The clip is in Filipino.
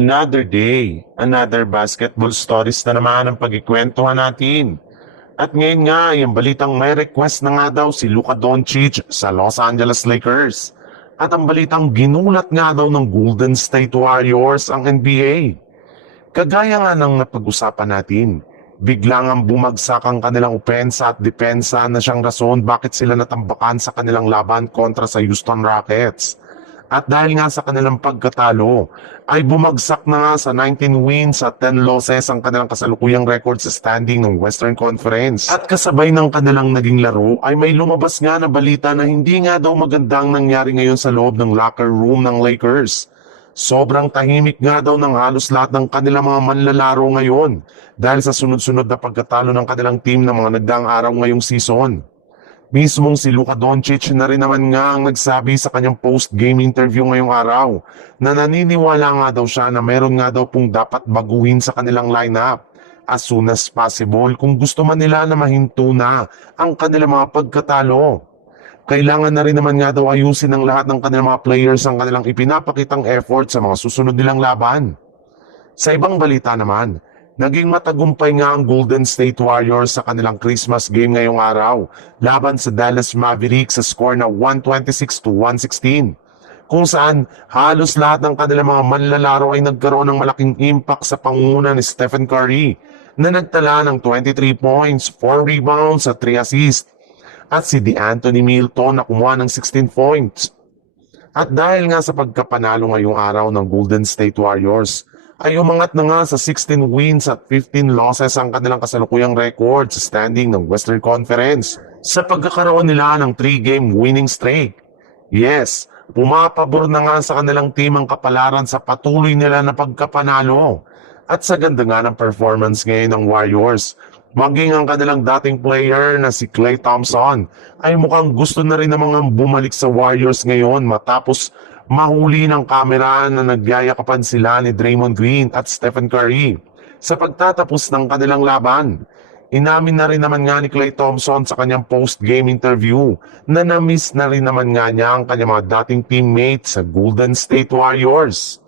Another day, another basketball stories na naman ang pagkikwentuhan natin. At ngayon nga, yung balitang may request na nga daw si Luka Doncic sa Los Angeles Lakers. At ang balitang ginulat nga daw ng Golden State Warriors ang NBA. Kagaya nga ng napag-usapan natin, biglang ang bumagsak ang kanilang opensa at depensa na siyang rason bakit sila natambakan sa kanilang laban kontra sa Houston Rockets. At dahil nga sa kanilang pagkatalo, ay bumagsak na nga sa 19 wins at 10 losses ang kanilang kasalukuyang record sa standing ng Western Conference. At kasabay ng kanilang naging laro ay may lumabas nga na balita na hindi nga daw magandang nangyari ngayon sa loob ng locker room ng Lakers. Sobrang tahimik nga daw ng halos lahat ng kanilang mga manlalaro ngayon dahil sa sunod-sunod na pagkatalo ng kanilang team ng mga nagdaang araw ngayong season. Mismong si Luka Doncic na rin naman nga ang nagsabi sa kanyang post-game interview ngayong araw na naniniwala nga daw siya na meron nga daw pong dapat baguhin sa kanilang lineup as soon as possible kung gusto man nila na mahinto na ang kanilang mga pagkatalo. Kailangan na rin naman nga daw ayusin ng lahat ng kanilang mga players ang kanilang ipinapakitang effort sa mga susunod nilang laban. Sa ibang balita naman, naging matagumpay nga ang Golden State Warriors sa kanilang Christmas game ngayong araw laban sa Dallas Mavericks sa score na 126-116. Kung saan halos lahat ng kanilang mga manlalaro ay nagkaroon ng malaking impact sa pangunguna ni Stephen Curry na nagtala ng 23 points, 4 rebounds at 3 assists. At si DeAnthony Milton na kumuha ng 16 points. At dahil nga sa pagkapanalo ngayong araw ng Golden State Warriors, ay umangat na nga sa 16 wins at 15 losses ang kanilang kasalukuyang record sa standing ng Western Conference sa pagkakaroon nila ng 3-game winning streak. Yes, pumapabor na nga sa kanilang team ang kapalaran sa patuloy nila na pagkapanalo. At sa ganda nga ng performance ngayon ng Warriors, maging ang kanilang dating player na si Klay Thompson ay mukhang gusto na rin namang bumalik sa Warriors ngayon matapos mahuli ng kamera na nagyayakapan sila ni Draymond Green at Stephen Curry sa pagtatapos ng kanilang laban. Inamin na rin naman nga ni Klay Thompson sa kanyang post-game interview na na-miss na rin naman nga niya ang kanyang mga dating teammates sa Golden State Warriors.